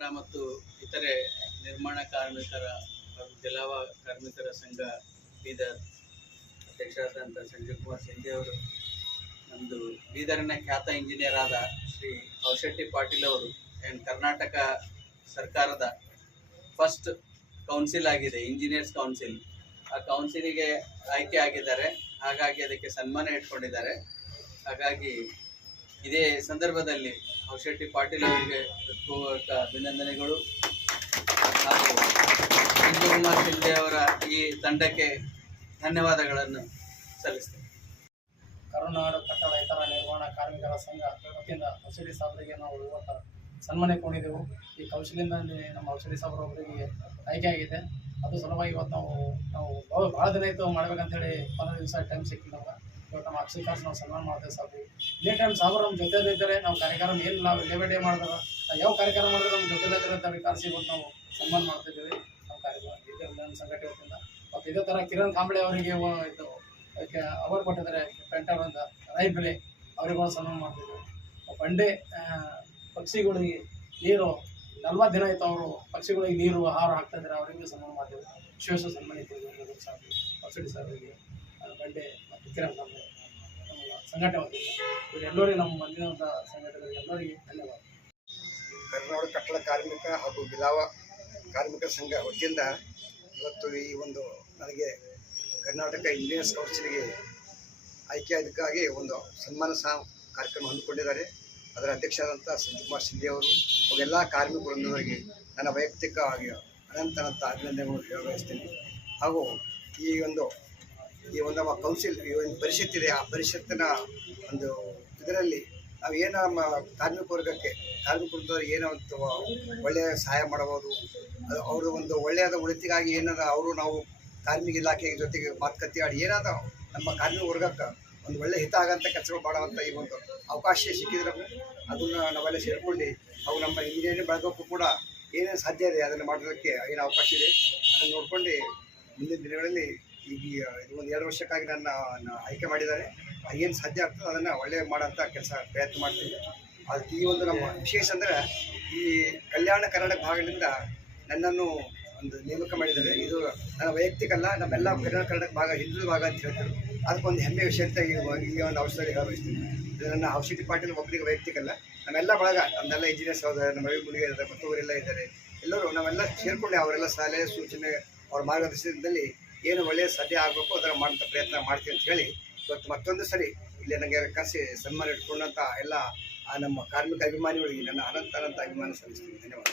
ಮತ್ತು ಇತರೆ ನಿರ್ಮಾಣ ಕಾರ್ಮಿಕರ ಹಾಗೂ ಜಲಾವ ಕಾರ್ಮಿಕರ ಸಂಘ ಬೀದರ್ ಅಧ್ಯಕ್ಷರಾದಂಥ ಸಂಜೀವ್ ಕುಮಾರ್ ಸಿಂಧೆ ಅವರು ನಮ್ಮದು ಬೀದರ್ನ ಖ್ಯಾತ ಇಂಜಿನಿಯರ್ ಆದ ಶ್ರೀ ಔಶೆಟ್ಟಿ ಪಾಟೀಲ್ ಅವರು ಆ್ಯಂಡ್ ಕರ್ನಾಟಕ ಸರ್ಕಾರದ ಫಸ್ಟ್ ಕೌನ್ಸಿಲ್ ಆಗಿದೆ ಇಂಜಿನಿಯರ್ಸ್ ಕೌನ್ಸಿಲ್ ಆ ಕೌನ್ಸಿಲಿಗೆ ಆಯ್ಕೆ ಆಗಿದ್ದಾರೆ, ಹಾಗಾಗಿ ಅದಕ್ಕೆ ಸನ್ಮಾನ ಇಟ್ಕೊಂಡಿದ್ದಾರೆ. ಹಾಗಾಗಿ ಇದೇ ಸಂದರ್ಭದಲ್ಲಿ ಶೆಟ್ಟಿ ಪಾಟೀಲ್ ಅವರಿಗೆ ಅಭಿನಂದನೆಗಳು. ಹಾಗೂ ಶಿಂದೆ ಅವರ ಈ ತಂಡಕ್ಕೆ ಧನ್ಯವಾದಗಳನ್ನು ಸಲ್ಲಿಸ್ತೇನೆ. ಕರುನಾಡು ಕಟ್ಟಡ ಇತರ ನಿರ್ವಹಣಾ ಕಾರ್ಮಿಕರ ಸಂಘ ವತಿಯಿಂದ ಔಷಧಿ ಸಾಬರಿಗೆ ನಾವು ಇವತ್ತು ಸನ್ಮಾನ ಕೊಂಡಿದ್ದೆವು ಈ ಕೌಶಲ್ಯದಲ್ಲಿ ನಮ್ಮ ಔಷಧಿ ಸಾಬ್ರ ಒಬ್ಬರಿಗೆ ಆಯ್ಕೆ ಆಗಿದೆ ಅದು ಸಲುವಾಗಿ ಇವತ್ತು ನಾವು ನಾವು ಭಾಳ ದಿನ ಇತ್ತು ಮಾಡ್ಬೇಕಂತೇಳಿ ಪಂದ್ರ ದಿವಸ ಟೈಮ್ ಸಿಕ್ಕಿಲ್ಲ ಇವತ್ತು ನಮ್ಮ ಅಕ್ಷಿ ಕಾಸು ನಾವು ಸನ್ಮಾನ ಮಾಡ್ತೇವೆ ಸಾಬು ಇದೇ ಟೈಮ್ ಸಾಬ್ರು ನಮ್ಮ ಜೊತೆಯಲ್ಲಿದ್ದರೆ ಇದ್ದಾರೆ. ನಾವು ಕಾರ್ಯಕ್ರಮ ಏನು ನಾವು ಡೇ ಬೈ ಡೇ ಮಾಡಿದಾಗ ನಾವು ಯಾವ ಕಾರ್ಯಕ್ರಮ ಮಾಡಿದ್ರೆ ನಮ್ಮ ಜೊತೆ ಇದ್ದಾರೆ ಅಂತ ಅವ್ರಿಗೆ ಇವತ್ತು ನಾವು ಸನ್ಮಾನ ಮಾಡ್ತಿದ್ದೀವಿ ನಮ್ಮ ಕಾರ್ಯಕ್ರಮ ಸಂಘಟನೆ ವತಿಯಿಂದ ಮತ್ತು ಇದೇ ಥರ ಕಿರಣ್ ಕಾಂಬಳೆ ಅವರಿಗೆ ಇದು ಅವಾರ್ಡ್ ಕೊಟ್ಟಿದ್ದಾರೆ. ಪೆಂಟರ್ ಅಂತ ರೈಟ್ ಬೆಲೆ ಅವರಿಗೂ ಸನ್ಮಾನ ಮಾಡ್ತಿದ್ದೀವಿ ಬಂಡೆ ಪಕ್ಷಿಗಳಿಗೆ ನೀರು, ನಲ್ವತ್ತು ದಿನ ಆಯಿತು ಅವರು ಪಕ್ಷಿಗಳಿಗೆ ನೀರು, ಆಹಾರ ಹಾಕ್ತಾ ಇದ್ದಾರೆ. ಅವರಿಗೂ ಸನ್ಮಾನ ಮಾಡ್ತಿದ್ದೀವಿ ವಿಶೇಷ ಸನ್ಮಾನಿಸಿದ್ವಿ ಸಾರ್ ಪಕ್ಷಿ ಸರ್ಗೆ ಬಂಡೆ ಕಾಂಬಳೆ ನಮ್ಮ ಸಂಘಟನೆ ನಮ್ಮ ಸಂಘಟನೆಗಳೆಲ್ಲರಿಗೆ ಧನ್ಯವಾದ ಕರ್ನಾಟಕ ಕಟ್ಟಡ ಕಾರ್ಮಿಕ ಹಾಗೂ ಬಿಲಾವ ಕಾರ್ಮಿಕ ಸಂಘ ವತಿಯಿಂದ ಇವತ್ತು ಈ ಒಂದು ನನಗೆ ಕರ್ನಾಟಕ ಇಂಜಿನಿಯರ್ಸ್ ಕೌನ್ಸಿಲ್ಗೆ ಆಯ್ಕೆಯಾದಕ್ಕಾಗಿ ಒಂದು ಸನ್ಮಾನ ಸಹ ಕಾರ್ಯಕ್ರಮ ಹಮ್ಮಿಕೊಂಡಿದ್ದಾರೆ. ಅದರ ಅಧ್ಯಕ್ಷರಾದಂಥ ಸಂಜೀವ್ ಕುಮಾರ್ ಶಿಂದೆ ಅವರು ಹಾಗೂ ಎಲ್ಲ ಕಾರ್ಮಿಕ ವೃಂದವರಿಗೆ ನನ್ನ ವೈಯಕ್ತಿಕವಾಗಿ ಅನಂತ ಅನಂತ ಅಭಿನಂದನೆಗಳು ಹೇಳಬಯಸ್ತೇನೆ. ಹಾಗೂ ಈ ಒಂದು ಈ ಒಂದು ನಮ್ಮ ಕೌನ್ಸಿಲ್, ಈ ಒಂದು ಪರಿಷತ್ ಇದೆ, ಆ ಪರಿಷತ್ತಿನ ಒಂದು ಇದರಲ್ಲಿ ನಾವು ಏನು ನಮ್ಮ ಕಾರ್ಮಿಕ ವರ್ಗಕ್ಕೆ, ಕಾರ್ಮಿಕ ವರ್ಗದವ್ರಿಗೆ ಏನೋ ಒಂದು ಒಳ್ಳೆಯ ಸಹಾಯ ಮಾಡಬಹುದು ಅವರು ಒಂದು ಒಳ್ಳೆಯದ ಉಳಿತಿಗಾಗಿ ಏನಾದ ಅವರು ನಾವು ಕಾರ್ಮಿಕ ಇಲಾಖೆ ಜೊತೆಗೆ ಮಾತುಕತೆ ಆಡಿ ಏನಾದ ನಮ್ಮ ಕಾರ್ಮಿಕ ವರ್ಗಕ್ಕೆ ಒಂದು ಒಳ್ಳೆ ಹಿತ ಆಗಂತ ಕೆಲಸಗಳು ಮಾಡುವಂಥ ಈ ಒಂದು ಅವಕಾಶ ಸಿಕ್ಕಿದ್ರೆ ಅದನ್ನ ಅದನ್ನು ನಾವೆಲ್ಲ ಸೇರ್ಕೊಂಡು ಅವು ನಮ್ಮ ಇಂಜಿನಿಯರಿಂಗ್ ಬೆಳಗೋಕ್ಕೂ ಕೂಡ ಏನೇನು ಸಾಧ್ಯ ಇದೆ ಅದನ್ನು ಮಾಡೋದಕ್ಕೆ ಏನು ಅವಕಾಶ ಇದೆ, ಅದನ್ನು ನೋಡ್ಕೊಂಡು ಮುಂದಿನ ದಿನಗಳಲ್ಲಿ ಈಗ ಇದು ಒಂದು ಎರಡು ವರ್ಷಕ್ಕಾಗಿ ನನ್ನ ಆಯ್ಕೆ ಮಾಡಿದ್ದಾರೆ. ಏನು ಸಾಧ್ಯ ಆಗ್ತದೆ ಅದನ್ನು ಒಳ್ಳೆ ಮಾಡೋಂಥ ಕೆಲಸ ಪ್ರಯತ್ನ ಮಾಡ್ತೀನಿ. ಅದಕ್ಕೆ ಈ ಒಂದು ನಮ್ಮ ವಿಶೇಷ ಅಂದರೆ ಈ ಕಲ್ಯಾಣ ಕರ್ನಾಟಕ ಭಾಗದಿಂದ ನನ್ನನ್ನು ಒಂದು ನೇಮಕ ಮಾಡಿದ್ದಾರೆ. ಇದು ನನ್ನ ವೈಯಕ್ತಿಕ ಅಲ್ಲ, ನಮ್ಮೆಲ್ಲ ಕಲ್ಯಾಣ ಕರ್ನಾಟಕ ಭಾಗ ಹಿಂದೂ ಭಾಗ ಅಂತ ಹೇಳ್ತಾರೆ ಅದಕ್ಕೊಂದು ಹೆಮ್ಮೆ ವಿಷಯ ಅಂತ ಈ ಒಂದು ಔಷಧಿ ಭಾವಿಸ್ತೀನಿ ಇದು ನನ್ನ ಔಷಧಿ ಪಾಟೀಲ್ ಒಬ್ಬರಿಗೆ ವೈಯಕ್ತಿಕ ಅಲ್ಲ. ನಮ್ಮೆಲ್ಲ ಬಳಗ ನಮ್ಮೆಲ್ಲ ಇಂಜಿನಿಯರ್ಸ್ ಹೌದಾರೆ ನಮ್ಮ ಮುಡಿಗೆ ಇದ್ದಾರೆ ಮತ್ತೊಬ್ಬರೆಲ್ಲ ಇದ್ದಾರೆ. ಎಲ್ಲರೂ ನಾವೆಲ್ಲ ಸೇರಿಕೊಂಡೆ ಅವರೆಲ್ಲ ಸಲಹೆ, ಸೂಚನೆ ಅವ್ರ ಮಾರ್ಗದರ್ಶನದಲ್ಲಿ ಏನು ಒಳ್ಳೆಯ ಸಾಧ್ಯ ಆಗಬೇಕು ಅದರ ಮಾಡೋಂಥ ಪ್ರಯತ್ನ ಮಾಡ್ತೀನಿ ಅಂತ ಹೇಳಿ ಇವತ್ತು ಮತ್ತೊಂದು ಸರಿ ಇಲ್ಲಿ ನನಗೆ ಕಸಿ ಸನ್ಮಾನ ಇಟ್ಕೊಂಡಂಥ ಎಲ್ಲ ನಮ್ಮ ಕಾರ್ಮಿಕ ಅಭಿಮಾನಿಗಳಿಗೆ ನನ್ನ ಅನಂತ ಅನಂತ ಅಭಿಮಾನ ಸಲ್ಲಿಸ್ತೀನಿ. ಧನ್ಯವಾದ